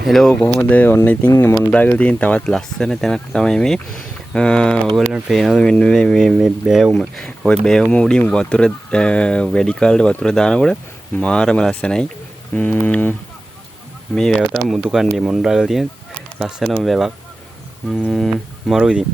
hello කොහොමද ඔන්න ඉතින් මොන්රාගල තියෙන තවත් ලස්සන තැනක් තමයි මේ ඔයගොල්ලන්ට පේනවද මෙන්න මේ බෑවුම ওই බෑවුම උඩින් වතුර වැඩි කාලෙට වතුර දානකොට මාරම ලස්සනයි මේ වැව තමයි මුතුකන්ඩේ මොන්රාගල තියෙන ලස්සනම වැවක් මරු ඉතින්